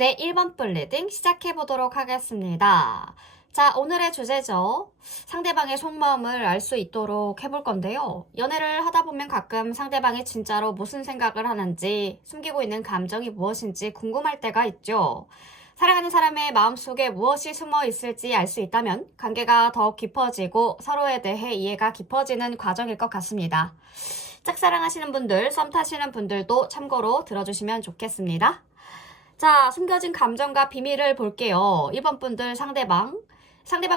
네, 1번 뿔 리딩 시작해보도록 하겠습니다. 자, 오늘의 주제죠. 상대방의 속마음을 알 수 있도록 해볼 건데요. 연애를 하다 보면 가끔 상대방이 진짜로 무슨 생각을 하는지, 숨기고 있는 감정이 무엇인지 궁금할 때가 있죠. 사랑하는 사람의 마음속에 무엇이 숨어 있을지 알 수 있다면 관계가 더욱 깊어지고 서로에 대해 이해가 깊어지는 과정일 것 같습니다. 짝사랑하시는 분들, 썸 타시는 분들도 참고로 들어주시면 좋겠습니다. 자, 숨겨진 감정과 비밀을 볼게요. 1번 분들 상대방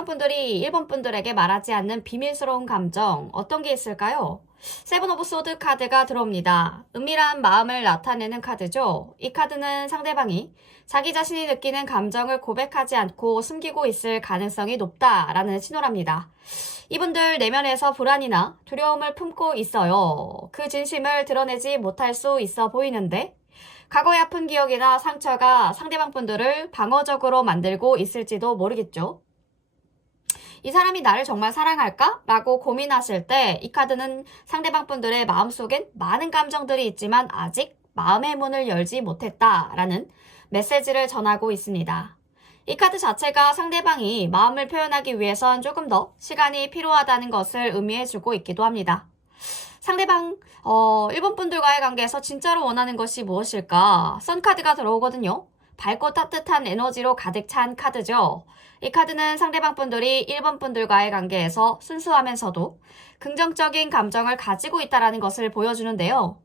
분들이 1번 분들에게 말하지 않는 비밀스러운 감정, 어떤 게 있을까요? 세븐 오브 소드 카드가 들어옵니다. 은밀한 마음을 나타내는 카드죠. 이 카드는 상대방이 자기 자신이 느끼는 감정을 고백하지 않고 숨기고 있을 가능성이 높다라는 신호랍니다. 이분들 내면에서 불안이나 두려움을 품고 있어요. 그 진심을 드러내지 못할 수 있어 보이는데, 과거의 아픈 기억이나 상처가 상대방 분들을 방어적으로 만들고 있을지도 모르겠죠. 이 사람이 나를 정말 사랑할까? 라고 고민하실 때 이 카드는 상대방 분들의 마음속엔 많은 감정들이 있지만 아직 마음의 문을 열지 못했다라는 메시지를 전하고 있습니다. 이 카드 자체가 상대방이 마음을 표현하기 위해선 조금 더 시간이 필요하다는 것을 의미해주고 있기도 합니다. 상대방 1번 분들과의 관계에서 진짜로 원하는 것이 무엇일까? 선카드가 들어오거든요. 밝고 따뜻한 에너지로 가득 찬 카드죠. 이 카드는 상대방 분들이 1번 분들과의 관계에서 순수하면서도 긍정적인 감정을 가지고 있다는 것을 보여주는데요.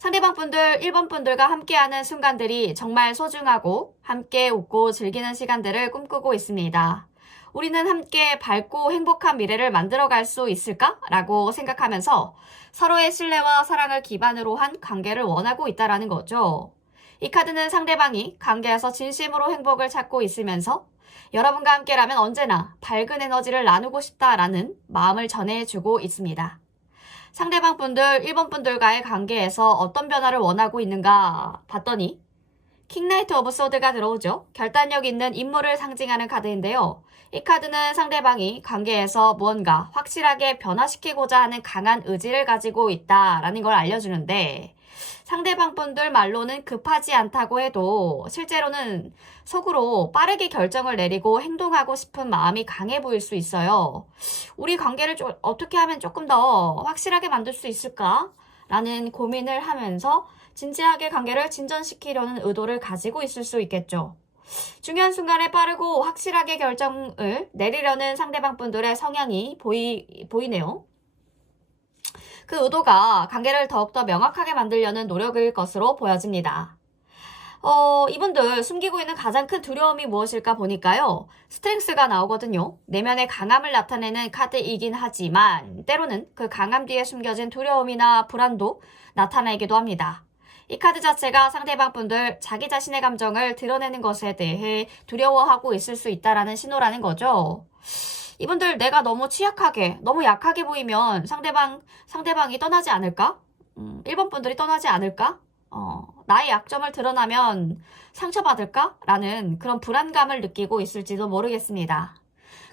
상대방 분들, 1번 분들과 함께하는 순간들이 정말 소중하고 함께 웃고 즐기는 시간들을 꿈꾸고 있습니다. 우리는 함께 밝고 행복한 미래를 만들어갈 수 있을까? 라고 생각하면서 서로의 신뢰와 사랑을 기반으로 한 관계를 원하고 있다는 거죠. 이 카드는 상대방이 관계에서 진심으로 행복을 찾고 있으면서 여러분과 함께라면 언제나 밝은 에너지를 나누고 싶다라는 마음을 전해주고 있습니다. 상대방 분들, 1번 분들과의 관계에서 어떤 변화를 원하고 있는가 봤더니 킹나이트 오브 소드가 들어오죠. 결단력 있는 인물을 상징하는 카드인데요. 이 카드는 상대방이 관계에서 무언가 확실하게 변화시키고자 하는 강한 의지를 가지고 있다라는 걸 알려주는데, 상대방 분들 말로는 급하지 않다고 해도 실제로는 속으로 빠르게 결정을 내리고 행동하고 싶은 마음이 강해 보일 수 있어요. 우리 관계를 어떻게 하면 조금 더 확실하게 만들 수 있을까? 라는 고민을 하면서 진지하게 관계를 진전시키려는 의도를 가지고 있을 수 있겠죠. 중요한 순간에 빠르고 확실하게 결정을 내리려는 상대방 분들의 성향이 보이네요. 그 의도가 관계를 더욱더 명확하게 만들려는 노력일 것으로 보여집니다. 이분들 숨기고 있는 가장 큰 두려움이 무엇일까 보니까요. 스트렝스가 나오거든요. 내면의 강함을 나타내는 카드이긴 하지만 때로는 그 강함 뒤에 숨겨진 두려움이나 불안도 나타내기도 합니다. 이 카드 자체가 상대방 분들 자기 자신의 감정을 드러내는 것에 대해 두려워하고 있을 수 있다는 신호라는 거죠. 이분들 내가 너무 취약하게, 너무 약하게 보이면 상대방이 떠나지 않을까? 1번 분들이 떠나지 않을까? 나의 약점을 드러나면 상처받을까? 라는 그런 불안감을 느끼고 있을지도 모르겠습니다.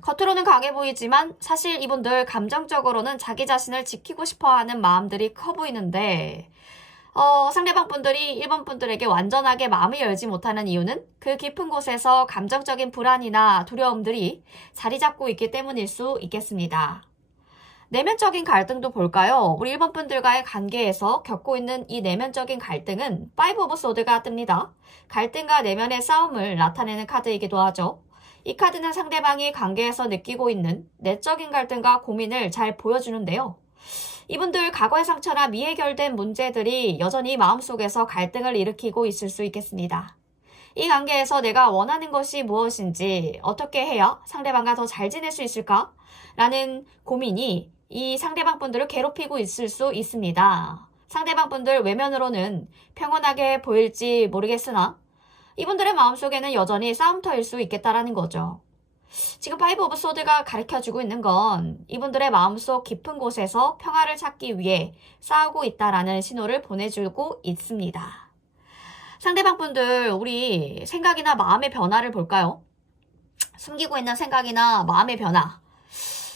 겉으로는 강해 보이지만 사실 이분들 감정적으로는 자기 자신을 지키고 싶어하는 마음들이 커 보이는데, 상대방 분들이 1번 분들에게 완전하게 마음을 열지 못하는 이유는 그 깊은 곳에서 감정적인 불안이나 두려움들이 자리 잡고 있기 때문일 수 있겠습니다. 내면적인 갈등도 볼까요? 우리 1번 분들과의 관계에서 겪고 있는 이 내면적인 갈등은 5 오브 소드가 뜹니다. 갈등과 내면의 싸움을 나타내는 카드이기도 하죠. 이 카드는 상대방이 관계에서 느끼고 있는 내적인 갈등과 고민을 잘 보여주는데요. 이분들 과거의 상처나 미해결된 문제들이 여전히 마음속에서 갈등을 일으키고 있을 수 있겠습니다. 이 관계에서 내가 원하는 것이 무엇인지, 어떻게 해야 상대방과 더 잘 지낼 수 있을까? 라는 고민이 이 상대방 분들을 괴롭히고 있을 수 있습니다. 상대방 분들 외면으로는 평온하게 보일지 모르겠으나 이분들의 마음속에는 여전히 싸움터일 수 있겠다라는 거죠. 지금 5 오브 소드가 가르쳐주고 있는 건 이분들의 마음속 깊은 곳에서 평화를 찾기 위해 싸우고 있다라는 신호를 보내주고 있습니다. 상대방 분들, 우리 생각이나 마음의 변화를 볼까요? 숨기고 있는 생각이나 마음의 변화.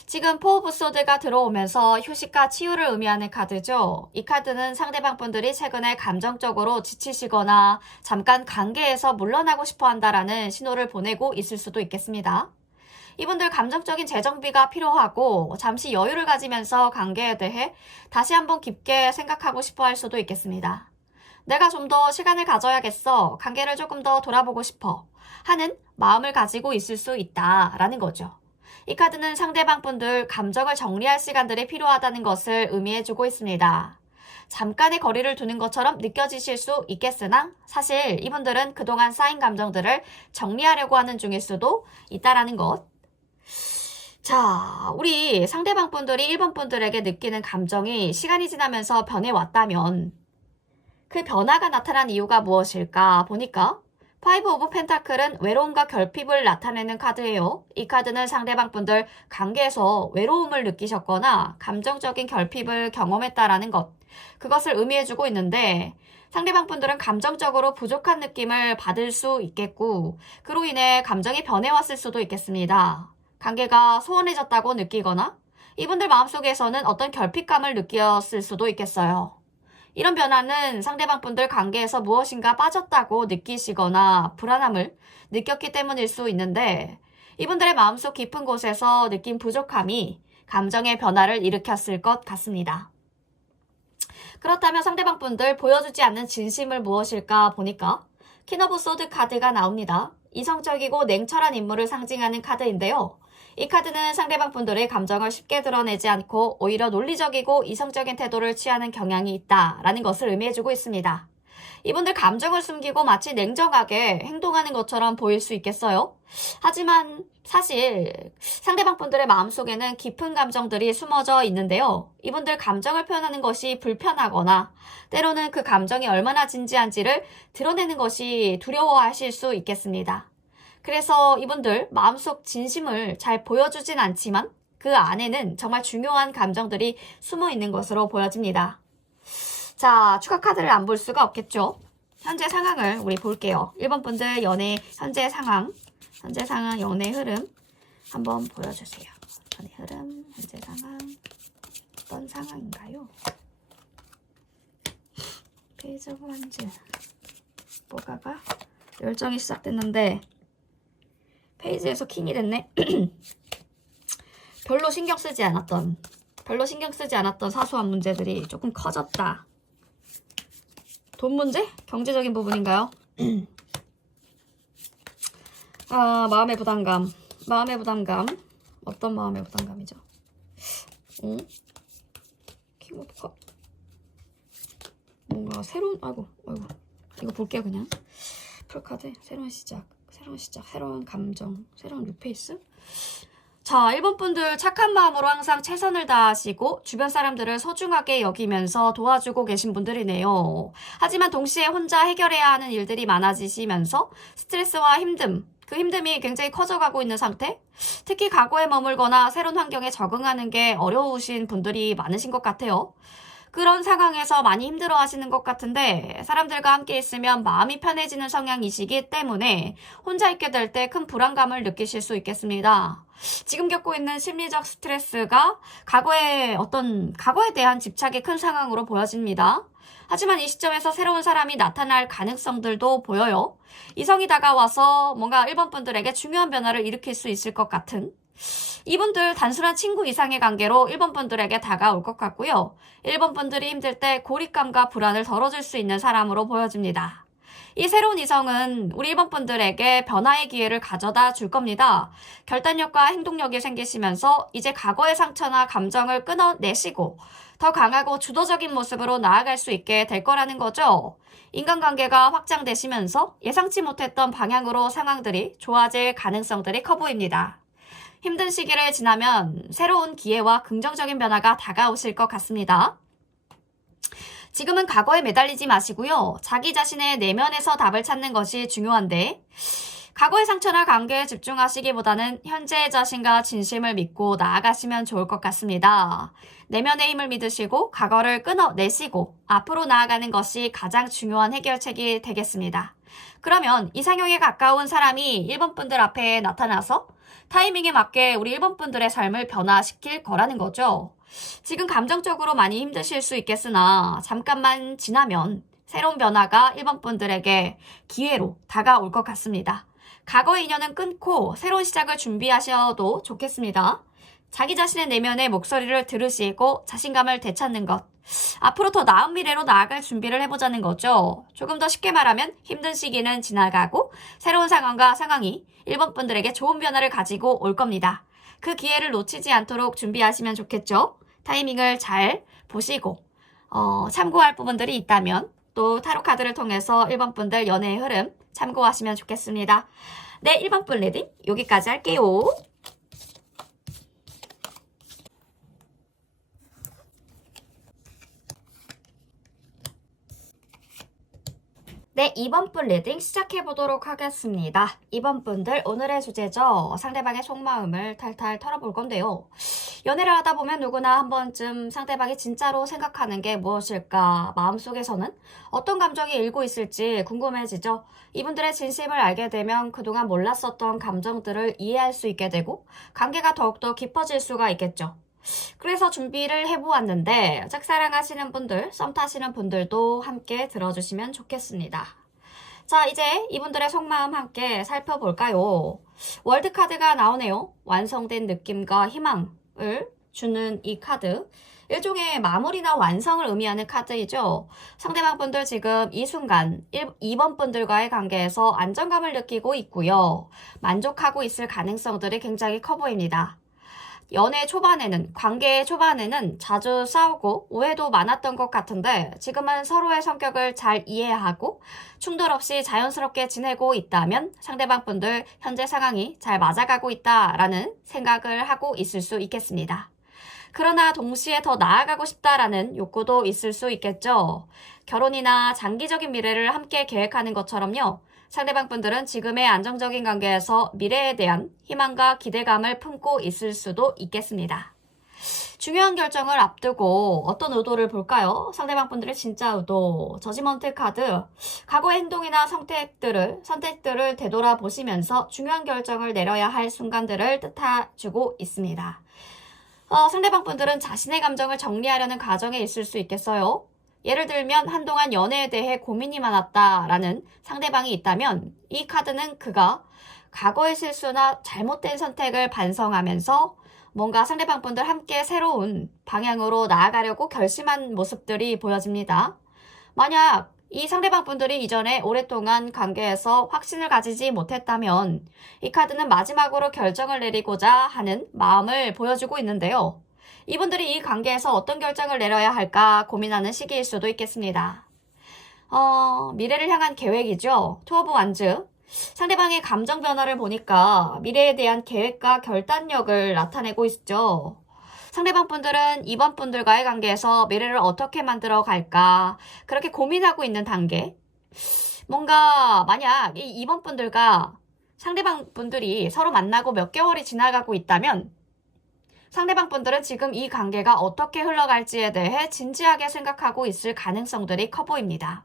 지금 포브소드가 들어오면서 휴식과 치유를 의미하는 카드죠. 이 카드는 상대방 분들이 최근에 감정적으로 지치시거나 잠깐 관계에서 물러나고 싶어 한다라는 신호를 보내고 있을 수도 있겠습니다. 이분들 감정적인 재정비가 필요하고 잠시 여유를 가지면서 관계에 대해 다시 한번 깊게 생각하고 싶어 할 수도 있겠습니다. 내가 좀 더 시간을 가져야겠어. 관계를 조금 더 돌아보고 싶어. 하는 마음을 가지고 있을 수 있다라는 거죠. 이 카드는 상대방 분들 감정을 정리할 시간들이 필요하다는 것을 의미해주고 있습니다. 잠깐의 거리를 두는 것처럼 느껴지실 수 있겠으나 사실 이분들은 그동안 쌓인 감정들을 정리하려고 하는 중일 수도 있다라는 것. 자, 우리 상대방 분들이 1번 분들에게 느끼는 감정이 시간이 지나면서 변해왔다면 그 변화가 나타난 이유가 무엇일까 보니까 파이브 오브 펜타클은 외로움과 결핍을 나타내는 카드예요. 이 카드는 상대방 분들 관계에서 외로움을 느끼셨거나 감정적인 결핍을 경험했다라는 것, 그것을 의미해주고 있는데 상대방 분들은 감정적으로 부족한 느낌을 받을 수 있겠고 그로 인해 감정이 변해왔을 수도 있겠습니다. 관계가 소원해졌다고 느끼거나 이분들 마음속에서는 어떤 결핍감을 느꼈을 수도 있겠어요. 이런 변화는 상대방 분들 관계에서 무엇인가 빠졌다고 느끼시거나 불안함을 느꼈기 때문일 수 있는데 이분들의 마음속 깊은 곳에서 느낀 부족함이 감정의 변화를 일으켰을 것 같습니다. 그렇다면 상대방 분들 보여주지 않는 진심을 무엇일까 보니까 퀸 오브 소드 카드가 나옵니다. 이성적이고 냉철한 인물을 상징하는 카드인데요. 이 카드는 상대방 분들의 감정을 쉽게 드러내지 않고 오히려 논리적이고 이성적인 태도를 취하는 경향이 있다라는 것을 의미해주고 있습니다. 이분들 감정을 숨기고 마치 냉정하게 행동하는 것처럼 보일 수 있겠어요? 하지만 사실 상대방 분들의 마음속에는 깊은 감정들이 숨어져 있는데요. 이분들 감정을 표현하는 것이 불편하거나 때로는 그 감정이 얼마나 진지한지를 드러내는 것이 두려워하실 수 있겠습니다. 그래서 이분들 마음속 진심을 잘 보여주진 않지만 그 안에는 정말 중요한 감정들이 숨어 있는 것으로 보여집니다. 자, 추가 카드를 안 볼 수가 없겠죠. 현재 상황을 우리 볼게요. 1번 분들 연애 현재 상황, 연애 흐름 한번 보여주세요. 연애 흐름, 현재 상황, 어떤 상황인가요? 페이지 오브 원즈 뭐가가 열정이 시작됐는데 페이지에서 킹이 됐네. 별로 신경 쓰지 않았던 사소한 문제들이 조금 커졌다. 돈 문제? 경제적인 부분인가요? 아, 마음의 부담감. 어떤 마음의 부담감이죠? 킹 오브 컵. 뭔가 새로운, 아이고. 이거 볼게요, 그냥. 풀카드, 새로운 시작, 새로운 감정, 새로운 뉴페이스. 자, 1번 분들 착한 마음으로 항상 최선을 다하시고 주변 사람들을 소중하게 여기면서 도와주고 계신 분들이네요. 하지만 동시에 혼자 해결해야 하는 일들이 많아지시면서 스트레스와 그 힘듦이 굉장히 커져가고 있는 상태? 특히 과거에 머물거나 새로운 환경에 적응하는 게 어려우신 분들이 많으신 것 같아요. 그런 상황에서 많이 힘들어 하시는 것 같은데 사람들과 함께 있으면 마음이 편해지는 성향이시기 때문에 혼자 있게 될 때 큰 불안감을 느끼실 수 있겠습니다. 지금 겪고 있는 심리적 스트레스가 과거에 대한 집착이 큰 상황으로 보여집니다. 하지만 이 시점에서 새로운 사람이 나타날 가능성들도 보여요. 이성이 다가와서 뭔가 1번 분들에게 중요한 변화를 일으킬 수 있을 것 같은 이분들 단순한 친구 이상의 관계로 1번 분들에게 다가올 것 같고요. 1번 분들이 힘들 때 고립감과 불안을 덜어줄 수 있는 사람으로 보여집니다. 이 새로운 이성은 우리 1번 분들에게 변화의 기회를 가져다 줄 겁니다. 결단력과 행동력이 생기시면서 이제 과거의 상처나 감정을 끊어내시고 더 강하고 주도적인 모습으로 나아갈 수 있게 될 거라는 거죠. 인간관계가 확장되시면서 예상치 못했던 방향으로 상황들이 좋아질 가능성들이 커 보입니다. 힘든 시기를 지나면 새로운 기회와 긍정적인 변화가 다가오실 것 같습니다. 지금은 과거에 매달리지 마시고요. 자기 자신의 내면에서 답을 찾는 것이 중요한데 과거의 상처나 관계에 집중하시기보다는 현재의 자신과 진심을 믿고 나아가시면 좋을 것 같습니다. 내면의 힘을 믿으시고 과거를 끊어내시고 앞으로 나아가는 것이 가장 중요한 해결책이 되겠습니다. 그러면 이상형에 가까운 사람이 1번 분들 앞에 나타나서 타이밍에 맞게 우리 1번 분들의 삶을 변화시킬 거라는 거죠. 지금 감정적으로 많이 힘드실 수 있겠으나 잠깐만 지나면 새로운 변화가 1번 분들에게 기회로 다가올 것 같습니다. 과거의 인연은 끊고 새로운 시작을 준비하셔도 좋겠습니다. 자기 자신의 내면의 목소리를 들으시고 자신감을 되찾는 것. 앞으로 더 나은 미래로 나아갈 준비를 해보자는 거죠. 조금 더 쉽게 말하면 힘든 시기는 지나가고 새로운 상황과 상황이 1번 분들에게 좋은 변화를 가지고 올 겁니다. 그 기회를 놓치지 않도록 준비하시면 좋겠죠. 타이밍을 잘 보시고 참고할 부분들이 있다면 또 타로 카드를 통해서 1번 분들 연애의 흐름 참고하시면 좋겠습니다. 네, 1번 분 리딩 여기까지 할게요. 네, 2번 분 리딩 시작해보도록 하겠습니다. 2번 분들 오늘의 주제죠. 상대방의 속마음을 탈탈 털어볼 건데요. 연애를 하다 보면 누구나 한 번쯤 상대방이 진짜로 생각하는 게 무엇일까, 마음속에서는 어떤 감정이 일고 있을지 궁금해지죠. 이분들의 진심을 알게 되면 그동안 몰랐었던 감정들을 이해할 수 있게 되고 관계가 더욱더 깊어질 수가 있겠죠. 그래서 준비를 해보았는데 짝사랑하시는 분들, 썸 타시는 분들도 함께 들어주시면 좋겠습니다. 자, 이제 이분들의 속마음 함께 살펴볼까요? 월드카드가 나오네요. 완성된 느낌과 희망을 주는 이 카드. 일종의 마무리나 완성을 의미하는 카드이죠. 상대방 분들 지금 이 순간 2번 분들과의 관계에서 안정감을 느끼고 있고요. 만족하고 있을 가능성들이 굉장히 커 보입니다. 연애 초반에는, 관계 초반에는 자주 싸우고 오해도 많았던 것 같은데 지금은 서로의 성격을 잘 이해하고 충돌 없이 자연스럽게 지내고 있다면 상대방 분들 현재 상황이 잘 맞아가고 있다라는 생각을 하고 있을 수 있겠습니다. 그러나 동시에 더 나아가고 싶다라는 욕구도 있을 수 있겠죠. 결혼이나 장기적인 미래를 함께 계획하는 것처럼요. 상대방 분들은 지금의 안정적인 관계에서 미래에 대한 희망과 기대감을 품고 있을 수도 있겠습니다. 중요한 결정을 앞두고 어떤 의도를 볼까요? 상대방 분들의 진짜 의도, 저지먼트 카드, 과거의 행동이나 선택들을 되돌아보시면서 중요한 결정을 내려야 할 순간들을 뜻해주고 있습니다. 상대방 분들은 자신의 감정을 정리하려는 과정에 있을 수 있겠어요. 예를 들면 한동안 연애에 대해 고민이 많았다라는 상대방이 있다면 이 카드는 그가 과거의 실수나 잘못된 선택을 반성하면서 뭔가 상대방 분들 함께 새로운 방향으로 나아가려고 결심한 모습들이 보여집니다. 만약 이 상대방 분들이 이전에 오랫동안 관계에서 확신을 가지지 못했다면 이 카드는 마지막으로 결정을 내리고자 하는 마음을 보여주고 있는데요. 이분들이 이 관계에서 어떤 결정을 내려야 할까 고민하는 시기일 수도 있겠습니다. 미래를 향한 계획이죠. 투 오브 완즈. 상대방의 감정 변화를 보니까 미래에 대한 계획과 결단력을 나타내고 있죠. 상대방 분들은 이번 분들과의 관계에서 미래를 어떻게 만들어 갈까 그렇게 고민하고 있는 단계. 뭔가 만약 이번 분들과 상대방 분들이 서로 만나고 몇 개월이 지나가고 있다면 상대방 분들은 지금 이 관계가 어떻게 흘러갈지에 대해 진지하게 생각하고 있을 가능성들이 커 보입니다.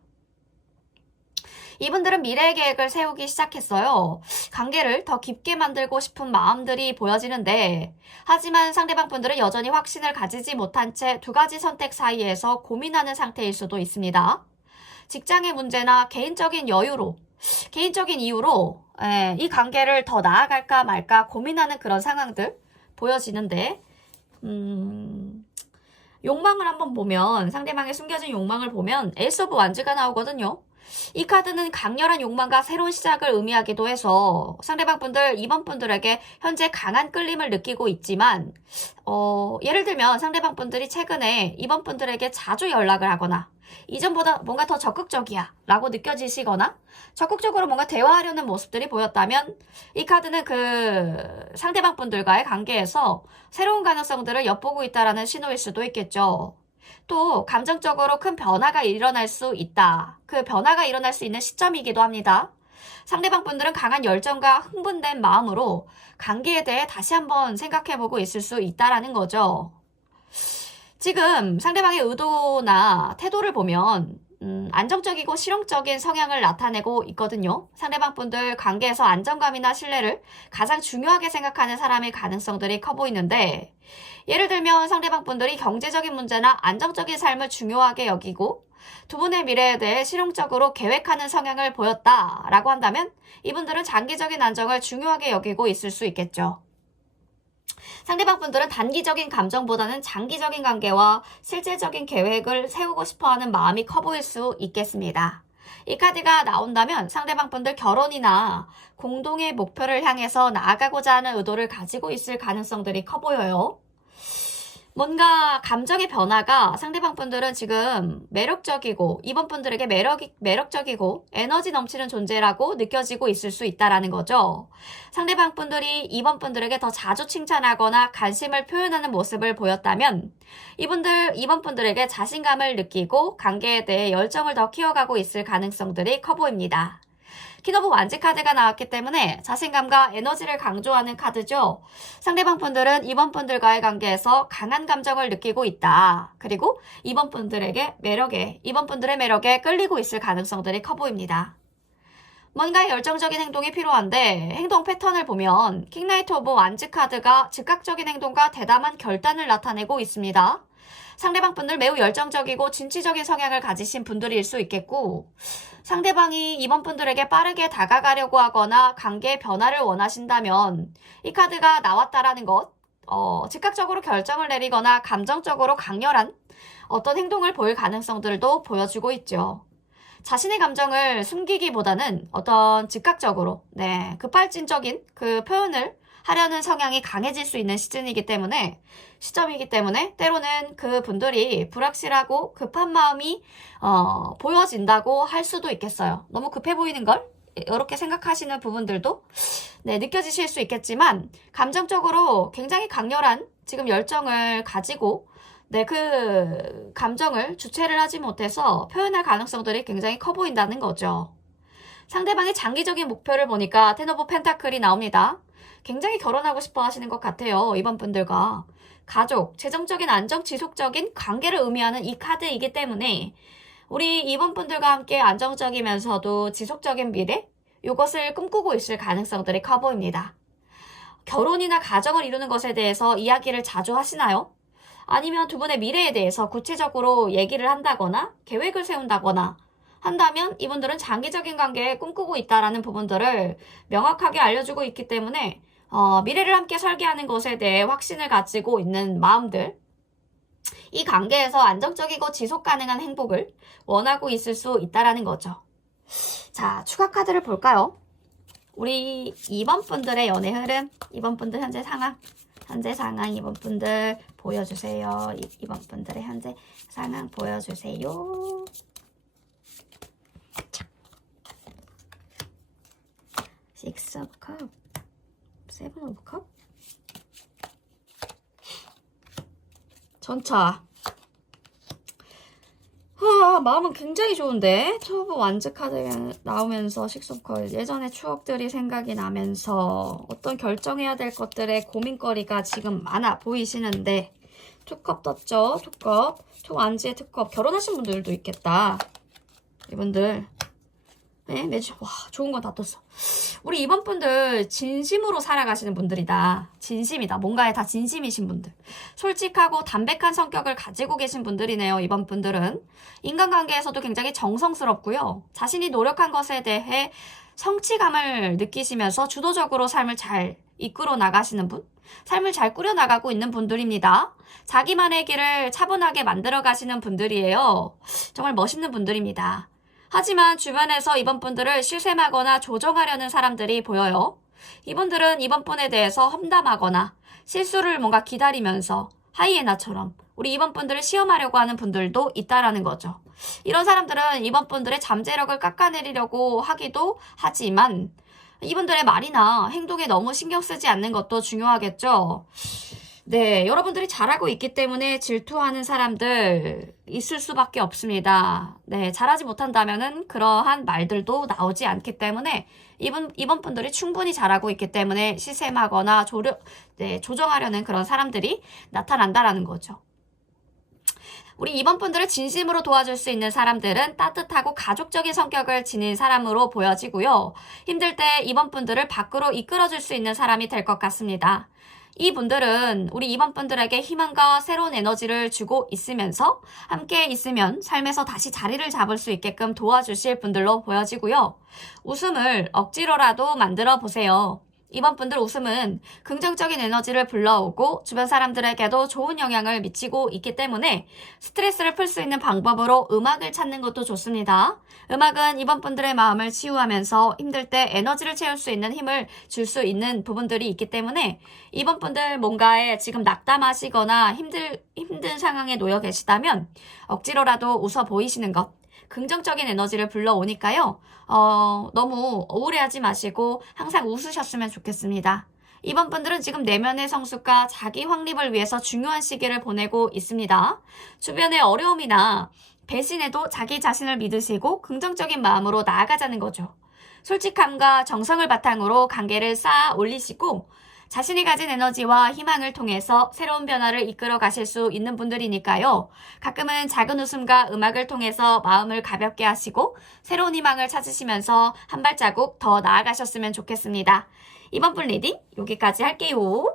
이분들은 미래 계획을 세우기 시작했어요. 관계를 더 깊게 만들고 싶은 마음들이 보여지는데 하지만 상대방 분들은 여전히 확신을 가지지 못한 채 두 가지 선택 사이에서 고민하는 상태일 수도 있습니다. 직장의 문제나 개인적인 이유로 이 관계를 더 나아갈까 말까 고민하는 그런 상황들 보여지는데 욕망을 한번 보면 상대방의 숨겨진 욕망을 보면 에이스 오브 완즈가 나오거든요. 이 카드는 강렬한 욕망과 새로운 시작을 의미하기도 해서 상대방 분들, 이번 분들에게 현재 강한 끌림을 느끼고 있지만 예를 들면 상대방 분들이 최근에 이번 분들에게 자주 연락을 하거나 이전보다 뭔가 더 적극적이야 라고 느껴지시거나 적극적으로 뭔가 대화하려는 모습들이 보였다면 이 카드는 그 상대방 분들과의 관계에서 새로운 가능성들을 엿보고 있다는 신호일 수도 있겠죠. 또 감정적으로 큰 변화가 일어날 수 있다. 그 변화가 일어날 수 있는 시점이기도 합니다. 상대방 분들은 강한 열정과 흥분된 마음으로 관계에 대해 다시 한번 생각해보고 있을 수 있다라는 거죠. 지금 상대방의 의도나 태도를 보면 안정적이고 실용적인 성향을 나타내고 있거든요. 상대방 분들 관계에서 안정감이나 신뢰를 가장 중요하게 생각하는 사람의 가능성들이 커 보이는데, 예를 들면 상대방 분들이 경제적인 문제나 안정적인 삶을 중요하게 여기고 두 분의 미래에 대해 실용적으로 계획하는 성향을 보였다라고 한다면 이분들은 장기적인 안정을 중요하게 여기고 있을 수 있겠죠. 상대방 분들은 단기적인 감정보다는 장기적인 관계와 실질적인 계획을 세우고 싶어하는 마음이 커 보일 수 있겠습니다. 이 카드가 나온다면 상대방 분들 결혼이나 공동의 목표를 향해서 나아가고자 하는 의도를 가지고 있을 가능성들이 커 보여요. 뭔가 감정의 변화가 상대방 분들은 지금 매력적이고 이번 분들에게 매력적이고 에너지 넘치는 존재라고 느껴지고 있을 수 있다라는 거죠. 상대방 분들이 이번 분들에게 더 자주 칭찬하거나 관심을 표현하는 모습을 보였다면 이번 분들에게 자신감을 느끼고 관계에 대해 열정을 더 키워가고 있을 가능성들이 커 보입니다. 킹 오브 완즈 카드가 나왔기 때문에 자신감과 에너지를 강조하는 카드죠. 상대방 분들은 이번 분들과의 관계에서 강한 감정을 느끼고 있다. 그리고 이번 분들의 매력에 끌리고 있을 가능성들이 커 보입니다. 뭔가 열정적인 행동이 필요한데 행동 패턴을 보면 킹나이트 오브 완즈 카드가 즉각적인 행동과 대담한 결단을 나타내고 있습니다. 상대방 분들 매우 열정적이고 진취적인 성향을 가지신 분들일 수 있겠고, 상대방이 이번 분들에게 빠르게 다가가려고 하거나 관계의 변화를 원하신다면 이 카드가 나왔다라는 것, 즉각적으로 결정을 내리거나 감정적으로 강렬한 어떤 행동을 보일 가능성들도 보여주고 있죠. 자신의 감정을 숨기기보다는 어떤 즉각적으로 급발진적인 그 표현을 하려는 성향이 강해질 수 있는 시점이기 때문에 때로는 그 분들이 불확실하고 급한 마음이 보여진다고 할 수도 있겠어요. 너무 급해 보이는 걸 이렇게 생각하시는 부분들도 느껴지실 수 있겠지만, 감정적으로 굉장히 강렬한 지금 열정을 가지고 그 감정을 주체를 하지 못해서 표현할 가능성들이 굉장히 커 보인다는 거죠. 상대방의 장기적인 목표를 보니까 텐 오브 펜타클이 나옵니다. 굉장히 결혼하고 싶어 하시는 것 같아요. 이번 분들과 가족, 재정적인 안정, 지속적인 관계를 의미하는 이 카드이기 때문에 우리 이번 분들과 함께 안정적이면서도 지속적인 미래, 이것을 꿈꾸고 있을 가능성들이 커 보입니다. 결혼이나 가정을 이루는 것에 대해서 이야기를 자주 하시나요? 아니면 두 분의 미래에 대해서 구체적으로 얘기를 한다거나 계획을 세운다거나 한다면 이분들은 장기적인 관계에 꿈꾸고 있다라는 부분들을 명확하게 알려주고 있기 때문에 미래를 함께 설계하는 것에 대해 확신을 가지고 있는 마음들, 이 관계에서 안정적이고 지속 가능한 행복을 원하고 있을 수 있다라는 거죠. 자, 추가 카드를 볼까요? 우리 이번 분들의 연애 흐름, 이번 분들 현재 상황 이번 분들 보여주세요. 이번 분들의 현재 상황 보여주세요. Six of Cups, Seven of Cups. 전차. 마음은 굉장히 좋은데 투 오브 완즈 카드 나오면서 Six of Cups, 예전의 추억들이 생각이 나면서 어떤 결정해야 될 것들의 고민거리가 지금 많아 보이시는데, 투컵 떴죠. 투 완즈의 투컵. 결혼하신 분들도 있겠다. 이분들 매주 좋은 건 다 떴어. 우리 이번 분들 진심으로 살아가시는 분들이다. 진심이다. 뭔가에 다 진심이신 분들. 솔직하고 담백한 성격을 가지고 계신 분들이네요. 이번 분들은 인간관계에서도 굉장히 정성스럽고요. 자신이 노력한 것에 대해 성취감을 느끼시면서 주도적으로 삶을 잘 이끌어 나가시는 분, 삶을 잘 꾸려나가고 있는 분들입니다. 자기만의 길을 차분하게 만들어 가시는 분들이에요. 정말 멋있는 분들입니다. 하지만 주변에서 이번 분들을 실셈하거나 조정하려는 사람들이 보여요. 이분들은 이번 분에 대해서 험담하거나 실수를 뭔가 기다리면서 하이에나처럼 우리 이번 분들을 시험하려고 하는 분들도 있다라는 거죠. 이런 사람들은 이번 분들의 잠재력을 깎아내리려고 하기도 하지만 이분들의 말이나 행동에 너무 신경 쓰지 않는 것도 중요하겠죠. 여러분들이 잘하고 있기 때문에 질투하는 사람들 있을 수밖에 없습니다. 잘하지 못한다면은 그러한 말들도 나오지 않기 때문에 이번 분들이 충분히 잘하고 있기 때문에 시샘하거나 조정하려는 그런 사람들이 나타난다라는 거죠. 우리 2번 분들을 진심으로 도와줄 수 있는 사람들은 따뜻하고 가족적인 성격을 지닌 사람으로 보여지고요. 힘들 때 2번 분들을 밖으로 이끌어줄 수 있는 사람이 될 것 같습니다. 이 분들은 우리 2번 분들에게 희망과 새로운 에너지를 주고 있으면서 함께 있으면 삶에서 다시 자리를 잡을 수 있게끔 도와주실 분들로 보여지고요. 웃음을 억지로라도 만들어 보세요. 2번 분들 웃음은 긍정적인 에너지를 불러오고 주변 사람들에게도 좋은 영향을 미치고 있기 때문에 스트레스를 풀 수 있는 방법으로 음악을 찾는 것도 좋습니다. 음악은 2번 분들의 마음을 치유하면서 힘들 때 에너지를 채울 수 있는 힘을 줄 수 있는 부분들이 있기 때문에 2번 분들 뭔가에 지금 낙담하시거나 힘든 상황에 놓여 계시다면 억지로라도 웃어 보이시는 것, 긍정적인 에너지를 불러오니까요. 너무 우울해하지 마시고 항상 웃으셨으면 좋겠습니다. 이번 분들은 지금 내면의 성숙과 자기 확립을 위해서 중요한 시기를 보내고 있습니다. 주변의 어려움이나 배신에도 자기 자신을 믿으시고 긍정적인 마음으로 나아가자는 거죠. 솔직함과 정성을 바탕으로 관계를 쌓아 올리시고 자신이 가진 에너지와 희망을 통해서 새로운 변화를 이끌어 가실 수 있는 분들이니까요. 가끔은 작은 웃음과 음악을 통해서 마음을 가볍게 하시고 새로운 희망을 찾으시면서 한 발자국 더 나아가셨으면 좋겠습니다. 이번 분 리딩 여기까지 할게요.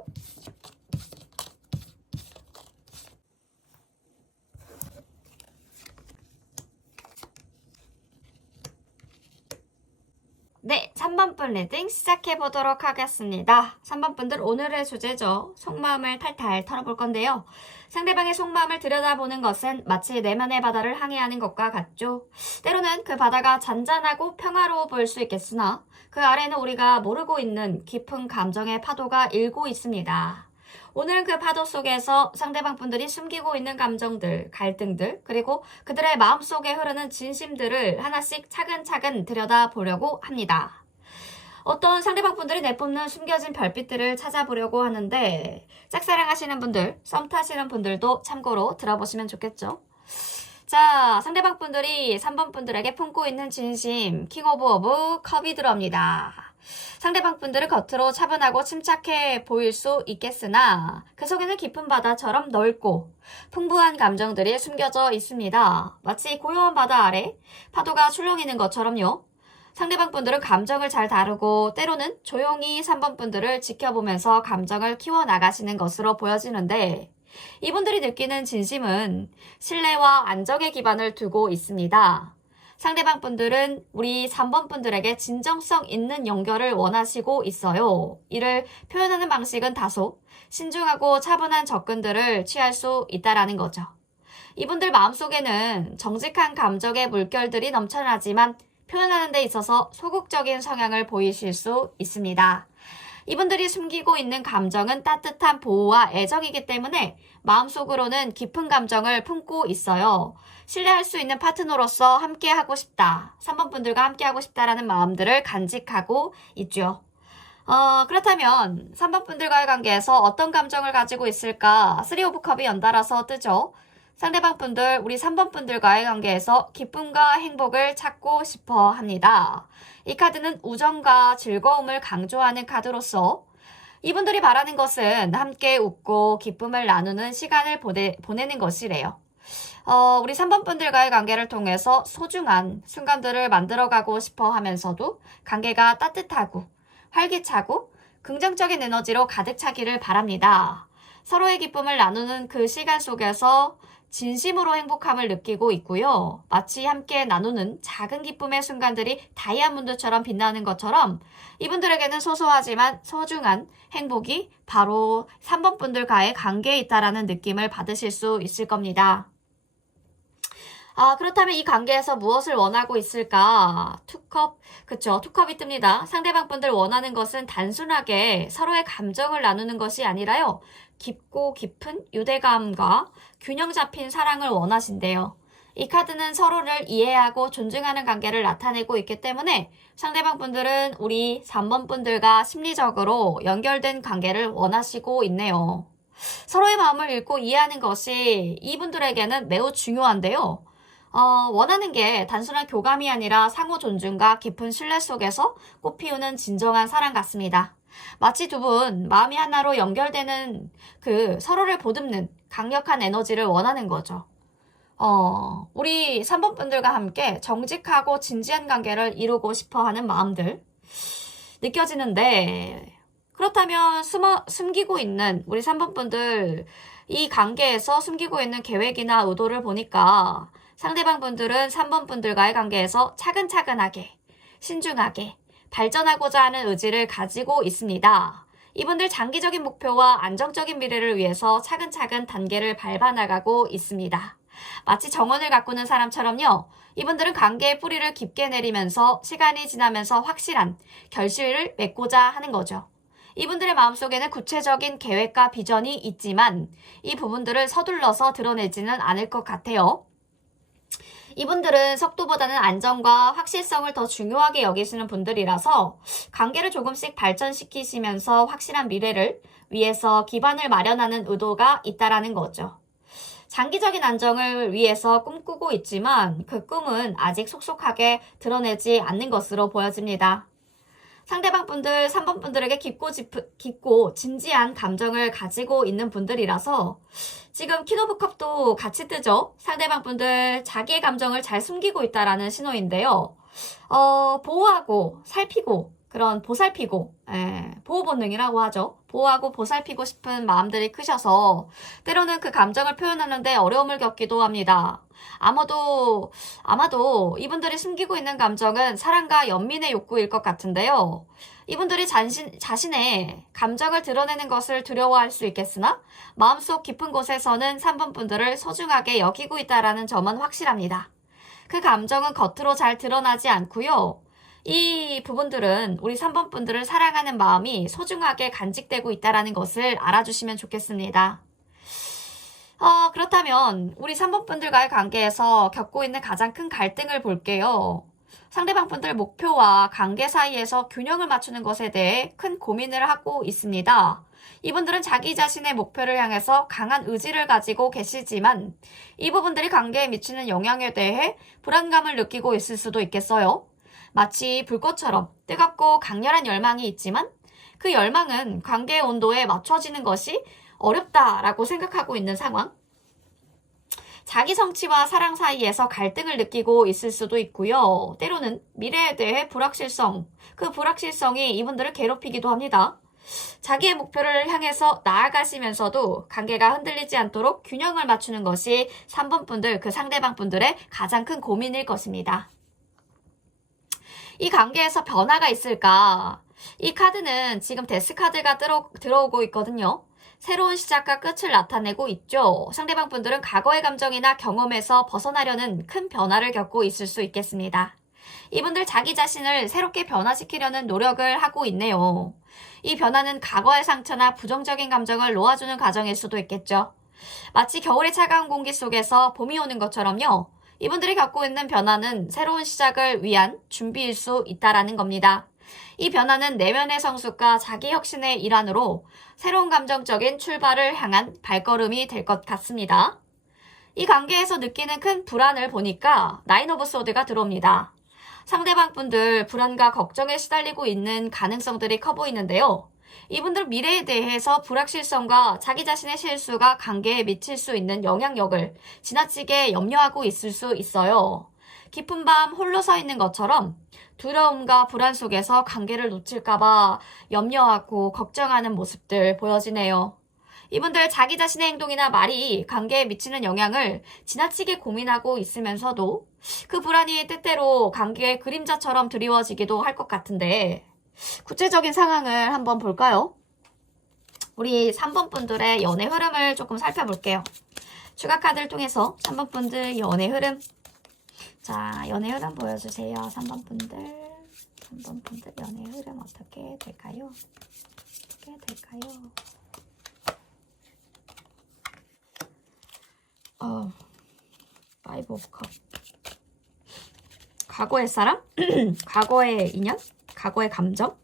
네, 3번 분 리딩 시작해보도록 하겠습니다. 3번 분들 오늘의 주제죠. 속마음을 탈탈 털어볼 건데요. 상대방의 속마음을 들여다보는 것은 마치 내면의 바다를 항해하는 것과 같죠. 때로는 그 바다가 잔잔하고 평화로워 보일 수 있겠으나 그 아래는 우리가 모르고 있는 깊은 감정의 파도가 일고 있습니다. 오늘은 그 파도 속에서 상대방 분들이 숨기고 있는 감정들, 갈등들, 그리고 그들의 마음속에 흐르는 진심들을 하나씩 차근차근 들여다보려고 합니다. 어떤 상대방 분들이 내뿜는 숨겨진 별빛들을 찾아보려고 하는데 짝사랑하시는 분들, 썸 타시는 분들도 참고로 들어보시면 좋겠죠. 자, 상대방 분들이 3번 분들에게 품고 있는 진심, 킹 오브 컵이 들어옵니다. 상대방 분들은 겉으로 차분하고 침착해 보일 수 있겠으나 그 속에는 깊은 바다처럼 넓고 풍부한 감정들이 숨겨져 있습니다. 마치 고요한 바다 아래 파도가 출렁이는 것처럼요. 상대방 분들은 감정을 잘 다루고 때로는 조용히 3번 분들을 지켜보면서 감정을 키워나가시는 것으로 보여지는데 이분들이 느끼는 진심은 신뢰와 안정의 기반을 두고 있습니다. 상대방 분들은 우리 3번 분들에게 진정성 있는 연결을 원하시고 있어요. 이를 표현하는 방식은 다소 신중하고 차분한 접근들을 취할 수 있다라는 거죠. 이분들 마음속에는 정직한 감정의 물결들이 넘쳐나지만 표현하는 데 있어서 소극적인 성향을 보이실 수 있습니다. 이분들이 숨기고 있는 감정은 따뜻한 보호와 애정이기 때문에 마음속으로는 깊은 감정을 품고 있어요. 신뢰할 수 있는 파트너로서 함께하고 싶다. 3번 분들과 함께하고 싶다라는 마음들을 간직하고 있죠. 그렇다면 3번 분들과의 관계에서 어떤 감정을 가지고 있을까? 3 오브 컵이 연달아서 뜨죠. 상대방 분들, 우리 3번 분들과의 관계에서 기쁨과 행복을 찾고 싶어 합니다. 이 카드는 우정과 즐거움을 강조하는 카드로서 이분들이 바라는 것은 함께 웃고 기쁨을 나누는 시간을 보내는 것이래요. 우리 3번 분들과의 관계를 통해서 소중한 순간들을 만들어가고 싶어 하면서도 관계가 따뜻하고 활기차고 긍정적인 에너지로 가득 차기를 바랍니다. 서로의 기쁨을 나누는 그 시간 속에서 진심으로 행복함을 느끼고 있고요. 마치 함께 나누는 작은 기쁨의 순간들이 다이아몬드처럼 빛나는 것처럼 이분들에게는 소소하지만 소중한 행복이 바로 3번 분들과의 관계에 있다라는 느낌을 받으실 수 있을 겁니다. 그렇다면 이 관계에서 무엇을 원하고 있을까? 투컵, 그쵸. 투컵이 뜹니다. 상대방 분들 원하는 것은 단순하게 서로의 감정을 나누는 것이 아니라요. 깊고 깊은 유대감과 균형 잡힌 사랑을 원하신대요. 이 카드는 서로를 이해하고 존중하는 관계를 나타내고 있기 때문에 상대방 분들은 우리 3번 분들과 심리적으로 연결된 관계를 원하시고 있네요. 서로의 마음을 읽고 이해하는 것이 이분들에게는 매우 중요한데요. 원하는 게 단순한 교감이 아니라 상호 존중과 깊은 신뢰 속에서 꽃피우는 진정한 사랑 같습니다. 마치 두 분 마음이 하나로 연결되는 그 서로를 보듬는 강력한 에너지를 원하는 거죠. 우리 3번 분들과 함께 정직하고 진지한 관계를 이루고 싶어 하는 마음들 느껴지는데, 그렇다면 숨기고 있는 우리 3번 분들, 이 관계에서 숨기고 있는 계획이나 의도를 보니까 상대방 분들은 3번 분들과의 관계에서 차근차근하게, 신중하게 발전하고자 하는 의지를 가지고 있습니다. 이분들 장기적인 목표와 안정적인 미래를 위해서 차근차근 단계를 밟아나가고 있습니다. 마치 정원을 가꾸는 사람처럼요. 이분들은 관계의 뿌리를 깊게 내리면서 시간이 지나면서 확실한 결실을 맺고자 하는 거죠. 이분들의 마음속에는 구체적인 계획과 비전이 있지만 이 부분들을 서둘러서 드러내지는 않을 것 같아요. 이분들은 속도보다는 안정과 확실성을 더 중요하게 여기시는 분들이라서 관계를 조금씩 발전시키시면서 확실한 미래를 위해서 기반을 마련하는 의도가 있다라는 거죠. 장기적인 안정을 위해서 꿈꾸고 있지만 그 꿈은 아직 속속하게 드러내지 않는 것으로 보여집니다. 상대방 분들, 3번 분들에게 깊고 진지한 감정을 가지고 있는 분들이라서 지금 퀸 오브 컵도 같이 뜨죠. 상대방 분들 자기의 감정을 잘 숨기고 있다라는 신호인데요. 보호하고 살피고 그런 보살피고 보호 본능이라고 하죠. 보호하고 보살피고 싶은 마음들이 크셔서 때로는 그 감정을 표현하는데 어려움을 겪기도 합니다. 아마도 이분들이 숨기고 있는 감정은 사랑과 연민의 욕구일 것 같은데요. 이분들이 자신의 감정을 드러내는 것을 두려워할 수 있겠으나 마음속 깊은 곳에서는 3번 분들을 소중하게 여기고 있다는 점은 확실합니다. 그 감정은 겉으로 잘 드러나지 않고요. 이 부분들은 우리 3번 분들을 사랑하는 마음이 소중하게 간직되고 있다는 것을 알아주시면 좋겠습니다. 그렇다면 우리 3번 분들과의 관계에서 겪고 있는 가장 큰 갈등을 볼게요. 상대방 분들 목표와 관계 사이에서 균형을 맞추는 것에 대해 큰 고민을 하고 있습니다. 이분들은 자기 자신의 목표를 향해서 강한 의지를 가지고 계시지만 이 부분들이 관계에 미치는 영향에 대해 불안감을 느끼고 있을 수도 있겠어요. 마치 불꽃처럼 뜨겁고 강렬한 열망이 있지만 그 열망은 관계의 온도에 맞춰지는 것이 어렵다라고 생각하고 있는 상황. 자기 성취와 사랑 사이에서 갈등을 느끼고 있을 수도 있고요. 때로는 미래에 대해 불확실성, 그 불확실성이 이분들을 괴롭히기도 합니다. 자기의 목표를 향해서 나아가시면서도 관계가 흔들리지 않도록 균형을 맞추는 것이 3번 분들, 그 상대방 분들의 가장 큰 고민일 것입니다. 이 관계에서 변화가 있을까? 이 카드는 지금 데스 카드가 들어오고 있거든요. 새로운 시작과 끝을 나타내고 있죠. 상대방 분들은 과거의 감정이나 경험에서 벗어나려는 큰 변화를 겪고 있을 수 있겠습니다. 이분들 자기 자신을 새롭게 변화시키려는 노력을 하고 있네요. 이 변화는 과거의 상처나 부정적인 감정을 놓아주는 과정일 수도 있겠죠. 마치 겨울의 차가운 공기 속에서 봄이 오는 것처럼요. 이분들이 겪고 있는 변화는 새로운 시작을 위한 준비일 수 있다라는 겁니다. 이 변화는 내면의 성숙과 자기 혁신의 일환으로 새로운 감정적인 출발을 향한 발걸음이 될 것 같습니다. 이 관계에서 느끼는 큰 불안을 보니까 나인 오브 소드가 들어옵니다. 상대방 분들 불안과 걱정에 시달리고 있는 가능성들이 커 보이는데요. 이분들 미래에 대해서 불확실성과 자기 자신의 실수가 관계에 미칠 수 있는 영향력을 지나치게 염려하고 있을 수 있어요. 깊은 밤 홀로 서 있는 것처럼 두려움과 불안 속에서 관계를 놓칠까봐 염려하고 걱정하는 모습들 보여지네요. 이분들 자기 자신의 행동이나 말이 관계에 미치는 영향을 지나치게 고민하고 있으면서도 그 불안이 때때로 관계의 그림자처럼 드리워지기도 할 것 같은데 구체적인 상황을 한번 볼까요? 우리 3번 분들의 연애 흐름을 조금 살펴볼게요. 추가 카드를 통해서 3번 분들 연애 흐름. 자, 연애 흐름 보여주세요. 3번 분들. 3번 분들 연애 흐름 어떻게 될까요? 어떻게 될까요? 파이브 오브 컵. 과거의 사람? 과거의 인연? 과거의 감정?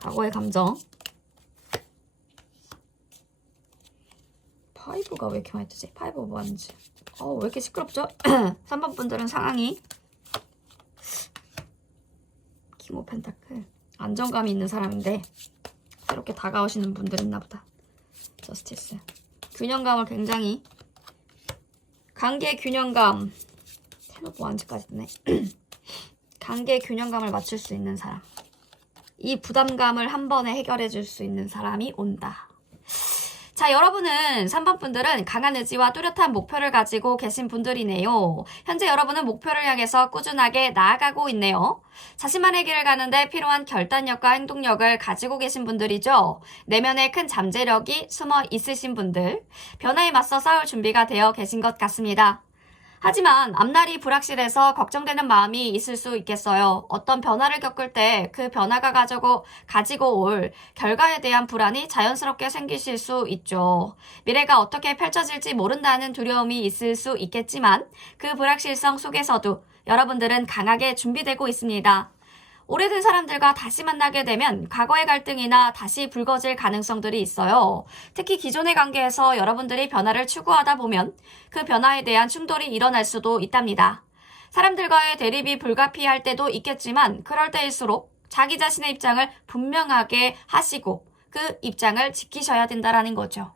과거의 감정. 파이브가 왜 이렇게 많이 뜨지? 파이브 오브 원즈. 왜 이렇게 시끄럽죠? 3번 분들은 상황이 킹 오브 펜타클. 안정감이 있는 사람인데 새롭게 다가오시는 분들 있나 보다. 저스티스. 균형감을 굉장히 관계 균형감. 해놓고 완치까지 됐네. 관계 균형감을 맞출 수 있는 사람. 이 부담감을 한 번에 해결해 줄 수 있는 사람이 온다. 자, 여러분은 3번 분들은 강한 의지와 뚜렷한 목표를 가지고 계신 분들이네요. 현재 여러분은 목표를 향해서 꾸준하게 나아가고 있네요. 자신만의 길을 가는데 필요한 결단력과 행동력을 가지고 계신 분들이죠. 내면에 큰 잠재력이 숨어 있으신 분들, 변화에 맞서 싸울 준비가 되어 계신 것 같습니다. 하지만 앞날이 불확실해서 걱정되는 마음이 있을 수 있겠어요. 어떤 변화를 겪을 때 그 변화가 가지고 올 결과에 대한 불안이 자연스럽게 생기실 수 있죠. 미래가 어떻게 펼쳐질지 모른다는 두려움이 있을 수 있겠지만 그 불확실성 속에서도 여러분들은 강하게 준비되고 있습니다. 오래된 사람들과 다시 만나게 되면 과거의 갈등이나 다시 불거질 가능성들이 있어요. 특히 기존의 관계에서 여러분들이 변화를 추구하다 보면 그 변화에 대한 충돌이 일어날 수도 있답니다. 사람들과의 대립이 불가피할 때도 있겠지만 그럴 때일수록 자기 자신의 입장을 분명하게 하시고 그 입장을 지키셔야 된다는 거죠.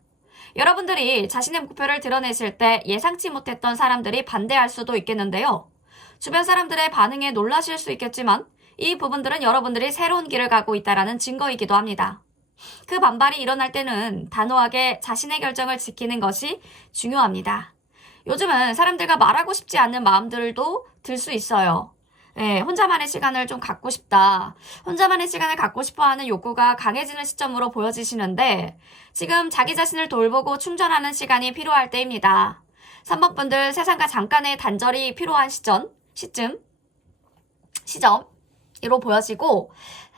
여러분들이 자신의 목표를 드러내실 때 예상치 못했던 사람들이 반대할 수도 있겠는데요. 주변 사람들의 반응에 놀라실 수 있겠지만 이 부분들은 여러분들이 새로운 길을 가고 있다는 증거이기도 합니다. 그 반발이 일어날 때는 단호하게 자신의 결정을 지키는 것이 중요합니다. 요즘은 사람들과 말하고 싶지 않는 마음들도 들 수 있어요. 네, 혼자만의 시간을 좀 갖고 싶다. 혼자만의 시간을 갖고 싶어하는 욕구가 강해지는 시점으로 보여지시는데 지금 자기 자신을 돌보고 충전하는 시간이 필요할 때입니다. 3번 분들 세상과 잠깐의 단절이 필요한 시점으로 보여지고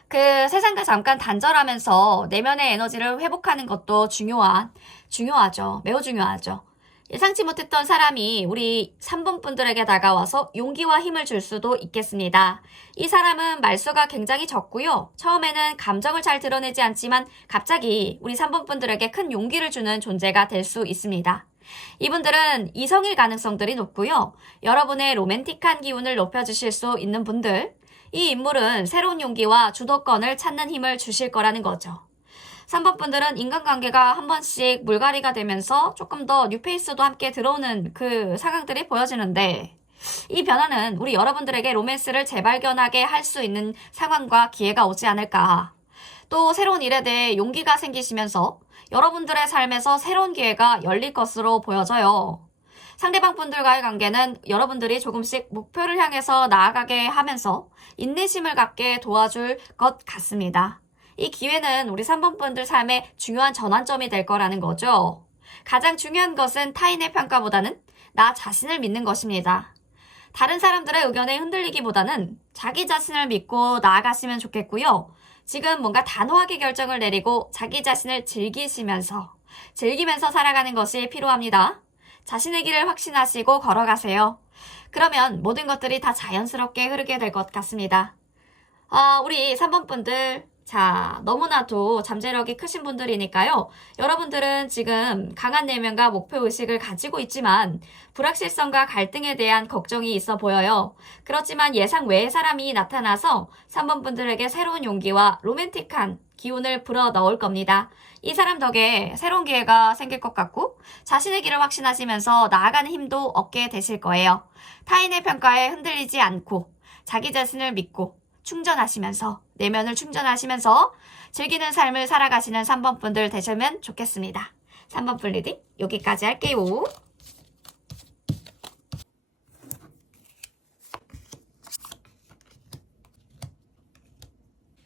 그 세상과 잠깐 단절하면서 내면의 에너지를 회복하는 것도 중요하죠. 매우 중요하죠. 예상치 못했던 사람이 우리 3번 분들에게 다가와서 용기와 힘을 줄 수도 있겠습니다. 이 사람은 말수가 굉장히 적고요. 처음에는 감정을 잘 드러내지 않지만 갑자기 우리 3번 분들에게 큰 용기를 주는 존재가 될 수 있습니다. 이분들은 이성일 가능성들이 높고요. 여러분의 로맨틱한 기운을 높여주실 수 있는 분들, 이 인물은 새로운 용기와 주도권을 찾는 힘을 주실 거라는 거죠. 3번 분들은 인간관계가 한 번씩 물갈이가 되면서 조금 더 뉴페이스도 함께 들어오는 그 상황들이 보여지는데 이 변화는 우리 여러분들에게 로맨스를 재발견하게 할 수 있는 상황과 기회가 오지 않을까. 또 새로운 일에 대해 용기가 생기시면서 여러분들의 삶에서 새로운 기회가 열릴 것으로 보여져요. 상대방 분들과의 관계는 여러분들이 조금씩 목표를 향해서 나아가게 하면서 인내심을 갖게 도와줄 것 같습니다. 이 기회는 우리 3번 분들 삶의 중요한 전환점이 될 거라는 거죠. 가장 중요한 것은 타인의 평가보다는 나 자신을 믿는 것입니다. 다른 사람들의 의견에 흔들리기보다는 자기 자신을 믿고 나아가시면 좋겠고요. 지금 뭔가 단호하게 결정을 내리고 자기 자신을 즐기면서 살아가는 것이 필요합니다. 자신의 길을 확신하시고 걸어가세요. 그러면 모든 것들이 다 자연스럽게 흐르게 될 것 같습니다. 우리 3번 분들, 자, 너무나도 잠재력이 크신 분들이니까요. 여러분들은 지금 강한 내면과 목표의식을 가지고 있지만 불확실성과 갈등에 대한 걱정이 있어 보여요. 그렇지만 예상 외의 사람이 나타나서 3번 분들에게 새로운 용기와 로맨틱한 기운을 불어넣을 겁니다. 이 사람 덕에 새로운 기회가 생길 것 같고 자신의 길을 확신하시면서 나아가는 힘도 얻게 되실 거예요. 타인의 평가에 흔들리지 않고 자기 자신을 믿고 내면을 충전하시면서 즐기는 삶을 살아가시는 3번 분들 되시면 좋겠습니다. 3번 분 리딩 여기까지 할게요.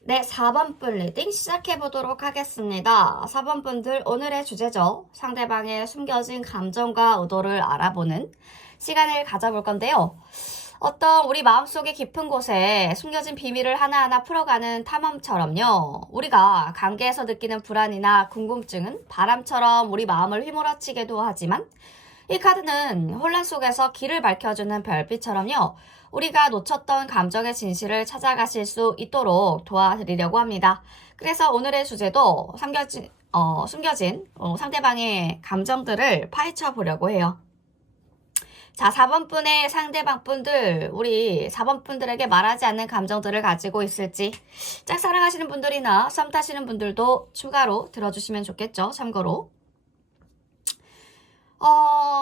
네, 4번 분 리딩 시작해보도록 하겠습니다. 4번 분들 오늘의 주제죠. 상대방의 숨겨진 감정과 의도를 알아보는 시간을 가져볼 건데요. 어떤 우리 마음속의 깊은 곳에 숨겨진 비밀을 하나하나 풀어가는 탐험처럼요. 우리가 관계에서 느끼는 불안이나 궁금증은 바람처럼 우리 마음을 휘몰아치게도 하지만 이 카드는 혼란 속에서 길을 밝혀주는 별빛처럼요. 우리가 놓쳤던 감정의 진실을 찾아가실 수 있도록 도와드리려고 합니다. 그래서 오늘의 주제도 숨겨진 상대방의 감정들을 파헤쳐 보려고 해요. 자, 4번 분의 상대방 분들, 우리 4번 분들에게 말하지 않는 감정들을 가지고 있을지 짝사랑하시는 분들이나 썸 타시는 분들도 추가로 들어주시면 좋겠죠. 참고로.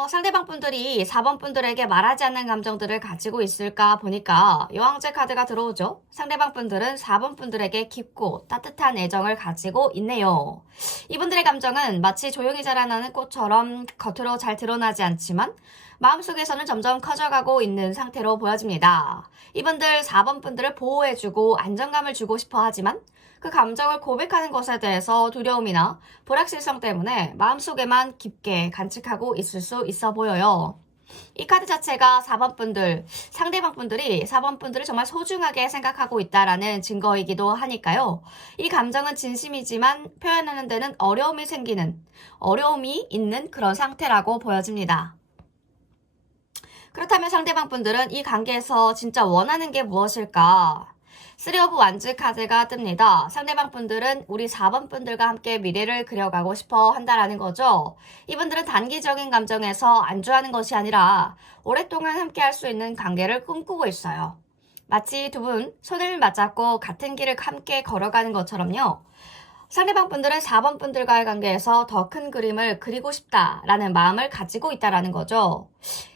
상대방 분들이 4번 분들에게 말하지 않는 감정들을 가지고 있을까 보니까 여왕제 카드가 들어오죠. 상대방 분들은 4번 분들에게 깊고 따뜻한 애정을 가지고 있네요. 이분들의 감정은 마치 조용히 자라나는 꽃처럼 겉으로 잘 드러나지 않지만 마음속에서는 점점 커져가고 있는 상태로 보여집니다. 이분들 4번 분들을 보호해주고 안정감을 주고 싶어 하지만 그 감정을 고백하는 것에 대해서 두려움이나 불확실성 때문에 마음속에만 깊게 간직하고 있을 수 있어 보여요. 이 카드 자체가 4번 분들, 상대방 분들이 4번 분들을 정말 소중하게 생각하고 있다라는 증거이기도 하니까요. 이 감정은 진심이지만 표현하는 데는 어려움이 있는 그런 상태라고 보여집니다. 그렇다면 상대방 분들은 이 관계에서 진짜 원하는 게 무엇일까? 3 오브 완즈 카드가 뜹니다. 상대방 분들은 우리 4번 분들과 함께 미래를 그려가고 싶어 한다라는 거죠. 이분들은 단기적인 감정에서 안주하는 것이 아니라 오랫동안 함께 할 수 있는 관계를 꿈꾸고 있어요. 마치 두 분 손을 맞잡고 같은 길을 함께 걸어가는 것처럼요. 상대방 분들은 4번 분들과의 관계에서 더 큰 그림을 그리고 싶다라는 마음을 가지고 있다라는 거죠.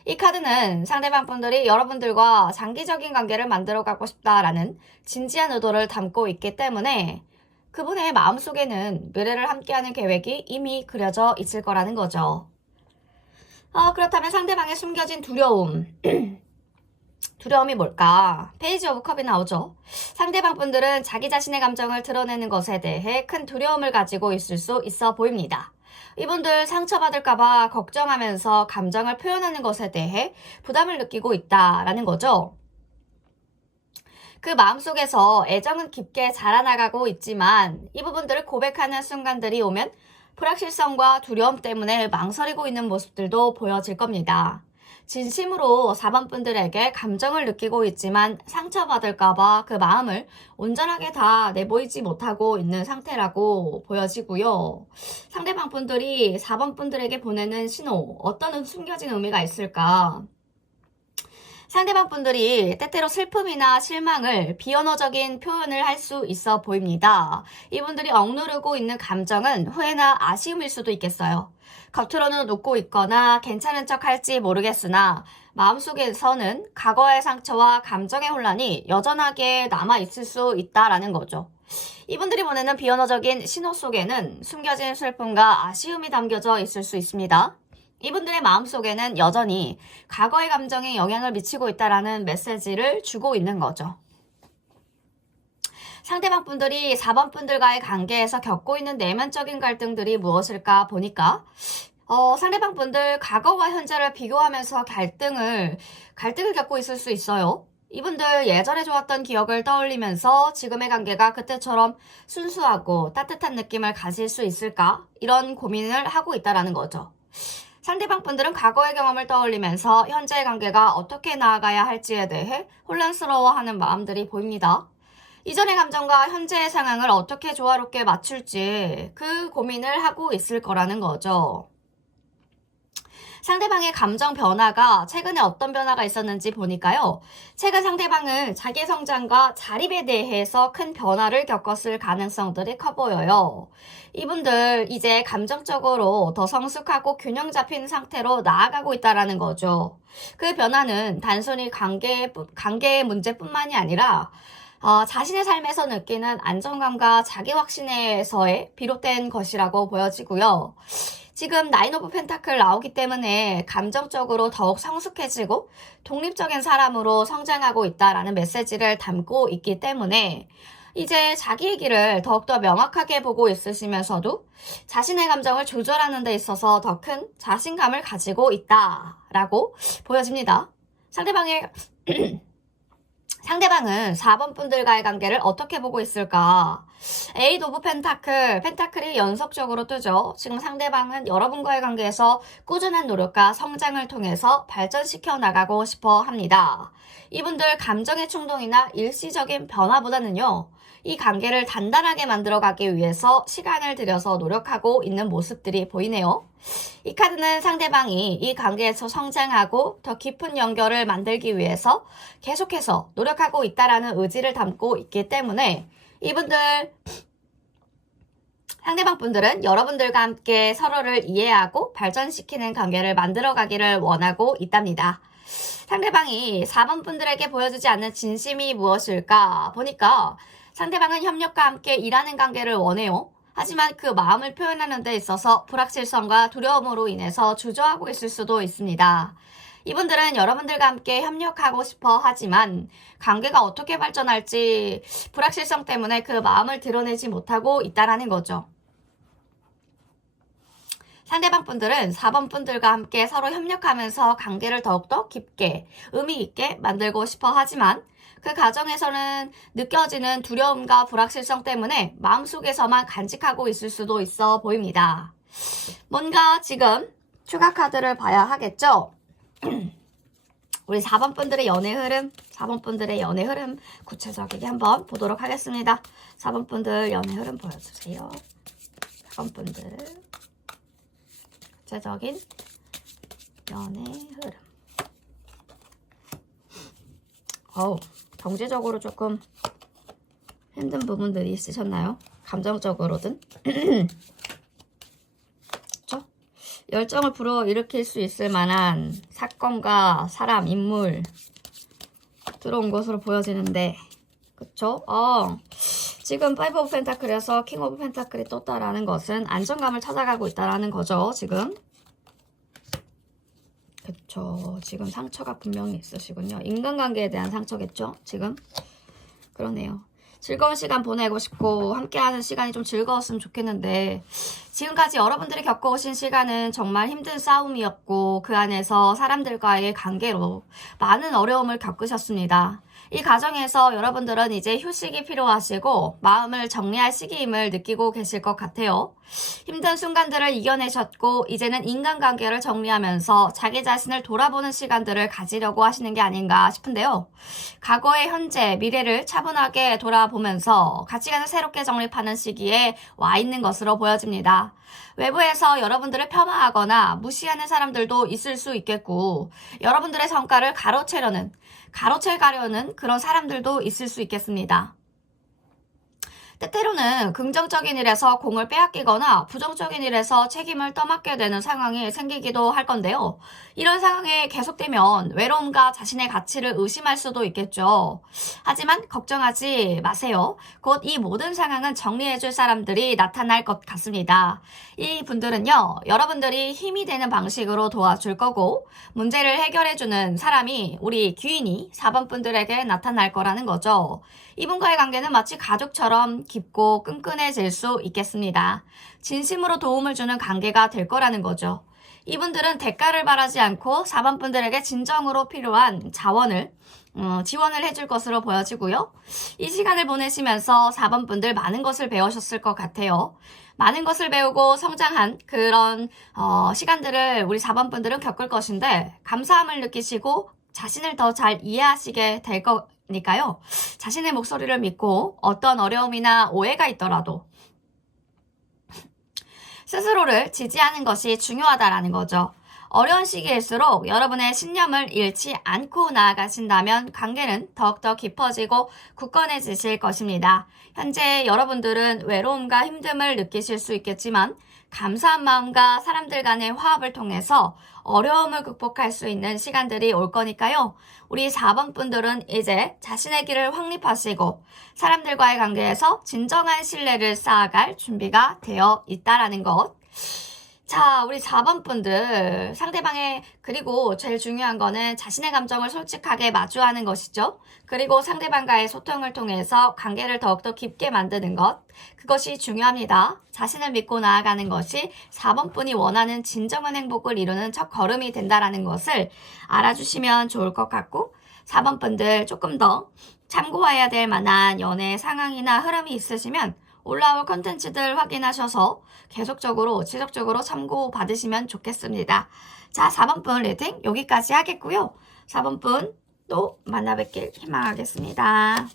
이 카드는 상대방 분들이 여러분들과 장기적인 관계를 만들어가고 싶다라는 진지한 의도를 담고 있기 때문에 그분의 마음속에는 미래를 함께하는 계획이 이미 그려져 있을 거라는 거죠. 그렇다면 상대방의 숨겨진 두려움. 두려움이 뭘까? 페이지 오브 컵이 나오죠. 상대방 분들은 자기 자신의 감정을 드러내는 것에 대해 큰 두려움을 가지고 있을 수 있어 보입니다. 이분들 상처받을까봐 걱정하면서 감정을 표현하는 것에 대해 부담을 느끼고 있다라는 거죠. 그 마음속에서 애정은 깊게 자라나가고 있지만 이 부분들을 고백하는 순간들이 오면 불확실성과 두려움 때문에 망설이고 있는 모습들도 보여질 겁니다. 진심으로 4번 분들에게 감정을 느끼고 있지만 상처받을까봐 그 마음을 온전하게 다 내보이지 못하고 있는 상태라고 보여지고요. 상대방 분들이 4번 분들에게 보내는 신호, 어떤 숨겨진 의미가 있을까? 상대방 분들이 때때로 슬픔이나 실망을 비언어적인 표현을 할 수 있어 보입니다. 이분들이 억누르고 있는 감정은 후회나 아쉬움일 수도 있겠어요. 겉으로는 웃고 있거나 괜찮은 척 할지 모르겠으나 마음속에서는 과거의 상처와 감정의 혼란이 여전하게 남아있을 수 있다라는 거죠. 이분들이 보내는 비언어적인 신호 속에는 숨겨진 슬픔과 아쉬움이 담겨져 있을 수 있습니다. 이분들의 마음속에는 여전히 과거의 감정에 영향을 미치고 있다라는 메시지를 주고 있는 거죠. 상대방 분들이 4번 분들과의 관계에서 겪고 있는 내면적인 갈등들이 무엇일까 보니까 상대방 분들 과거와 현재를 비교하면서 갈등을 겪고 있을 수 있어요. 이분들 예전에 좋았던 기억을 떠올리면서 지금의 관계가 그때처럼 순수하고 따뜻한 느낌을 가질 수 있을까? 이런 고민을 하고 있다라는 거죠. 상대방 분들은 과거의 경험을 떠올리면서 현재의 관계가 어떻게 나아가야 할지에 대해 혼란스러워하는 마음들이 보입니다. 이전의 감정과 현재의 상황을 어떻게 조화롭게 맞출지 그 고민을 하고 있을 거라는 거죠. 상대방의 감정 변화가 최근에 어떤 변화가 있었는지 보니까요. 최근 상대방은 자기 성장과 자립에 대해서 큰 변화를 겪었을 가능성들이 커 보여요. 이분들 이제 감정적으로 더 성숙하고 균형 잡힌 상태로 나아가고 있다는 거죠. 그 변화는 단순히 관계의 문제뿐만이 아니라 자신의 삶에서 느끼는 안정감과 자기 확신에서의 비롯된 것이라고 보여지고요. 지금 나인 오브 펜타클 나오기 때문에 감정적으로 더욱 성숙해지고 독립적인 사람으로 성장하고 있다라는 메시지를 담고 있기 때문에 이제 자기의 길을 더욱더 명확하게 보고 있으시면서도 자신의 감정을 조절하는 데 있어서 더 큰 자신감을 가지고 있다라고 보여집니다. 상대방은 4번 분들과의 관계를 어떻게 보고 있을까? 8 오브 펜타클이 연속적으로 뜨죠. 지금 상대방은 여러분과의 관계에서 꾸준한 노력과 성장을 통해서 발전시켜 나가고 싶어 합니다. 이분들 감정의 충동이나 일시적인 변화보다는요. 이 관계를 단단하게 만들어가기 위해서 시간을 들여서 노력하고 있는 모습들이 보이네요. 이 카드는 상대방이 이 관계에서 성장하고 더 깊은 연결을 만들기 위해서 계속해서 노력하고 있다라는 의지를 담고 있기 때문에 이분들 상대방 분들은 여러분들과 함께 서로를 이해하고 발전시키는 관계를 만들어가기를 원하고 있답니다. 상대방이 4번 분들에게 보여주지 않는 진심이 무엇일까 보니까 상대방은 협력과 함께 일하는 관계를 원해요. 하지만 그 마음을 표현하는 데 있어서 불확실성과 두려움으로 인해서 주저하고 있을 수도 있습니다. 이분들은 여러분들과 함께 협력하고 싶어 하지만 관계가 어떻게 발전할지 불확실성 때문에 그 마음을 드러내지 못하고 있다는 거죠. 상대방 분들은 4번 분들과 함께 서로 협력하면서 관계를 더욱더 깊게, 의미 있게 만들고 싶어 하지만 그 과정에서는 느껴지는 두려움과 불확실성 때문에 마음속에서만 간직하고 있을 수도 있어 보입니다. 뭔가 지금 추가 카드를 봐야 하겠죠? 우리 4번 분들의 연애 흐름, 4번 분들의 연애 흐름 구체적이게 한번 보도록 하겠습니다. 4번 분들 연애 흐름 보여주세요. 4번 분들 구체적인 연애 흐름. 경제적으로 조금 힘든 부분들이 있으셨나요? 감정적으로든. 그렇죠? 열정을 불어일으킬 수 있을 만한 사건과 사람, 인물 들어온 것으로 보여지는데 그쵸? 지금 5 오브 펜타클에서 킹 오브 펜타클이 떴다라는 것은 안정감을 찾아가고 있다라는 거죠, 지금. 그쵸. 지금 상처가 분명히 있으시군요. 인간관계에 대한 상처겠죠, 지금? 그러네요. 즐거운 시간 보내고 싶고 함께하는 시간이 좀 즐거웠으면 좋겠는데 지금까지 여러분들이 겪어오신 시간은 정말 힘든 싸움이었고 그 안에서 사람들과의 관계로 많은 어려움을 겪으셨습니다. 이 과정에서 여러분들은 이제 휴식이 필요하시고 마음을 정리할 시기임을 느끼고 계실 것 같아요. 힘든 순간들을 이겨내셨고 이제는 인간관계를 정리하면서 자기 자신을 돌아보는 시간들을 가지려고 하시는 게 아닌가 싶은데요. 과거의 현재, 미래를 차분하게 돌아보면서 가치관을 새롭게 정립하는 시기에 와 있는 것으로 보여집니다. 외부에서 여러분들을 폄하하거나 무시하는 사람들도 있을 수 있겠고 여러분들의 성과를 가로채가려는 그런 사람들도 있을 수 있겠습니다. 때때로는 긍정적인 일에서 공을 빼앗기거나 부정적인 일에서 책임을 떠맡게 되는 상황이 생기기도 할 건데요. 이런 상황이 계속되면 외로움과 자신의 가치를 의심할 수도 있겠죠. 하지만 걱정하지 마세요. 곧 이 모든 상황은 정리해줄 사람들이 나타날 것 같습니다. 이 분들은요, 여러분들이 힘이 되는 방식으로 도와줄 거고 문제를 해결해주는 사람이 우리 귀인이 4번 분들에게 나타날 거라는 거죠. 이분과의 관계는 마치 가족처럼 깊고 끈끈해질 수 있겠습니다. 진심으로 도움을 주는 관계가 될 거라는 거죠. 이분들은 대가를 바라지 않고 4번 분들에게 진정으로 필요한 지원을 해줄 것으로 보여지고요. 이 시간을 보내시면서 4번 분들 많은 것을 배우셨을 것 같아요. 많은 것을 배우고 성장한 그런 시간들을 우리 4번 분들은 겪을 것인데 감사함을 느끼시고 자신을 더 잘 이해하시게 될 거니까요. 자신의 목소리를 믿고 어떤 어려움이나 오해가 있더라도 스스로를 지지하는 것이 중요하다라는 거죠. 어려운 시기일수록 여러분의 신념을 잃지 않고 나아가신다면 관계는 더욱더 깊어지고 굳건해지실 것입니다. 현재 여러분들은 외로움과 힘듦을 느끼실 수 있겠지만 감사한 마음과 사람들 간의 화합을 통해서 어려움을 극복할 수 있는 시간들이 올 거니까요. 우리 4번 분들은 이제 자신의 길을 확립하시고 사람들과의 관계에서 진정한 신뢰를 쌓아갈 준비가 되어 있다라는 것. 자, 우리 4번 분들 그리고 제일 중요한 거는 자신의 감정을 솔직하게 마주하는 것이죠. 그리고 상대방과의 소통을 통해서 관계를 더욱더 깊게 만드는 것. 그것이 중요합니다. 자신을 믿고 나아가는 것이 4번 분이 원하는 진정한 행복을 이루는 첫 걸음이 된다는 것을 알아주시면 좋을 것 같고 4번 분들 조금 더 참고해야 될 만한 연애 상황이나 흐름이 있으시면 올라올 컨텐츠들 확인하셔서 계속적으로 지속적으로 참고 받으시면 좋겠습니다. 자, 4번 분 리딩 여기까지 하겠고요. 4번 분 또 만나 뵙길 희망하겠습니다.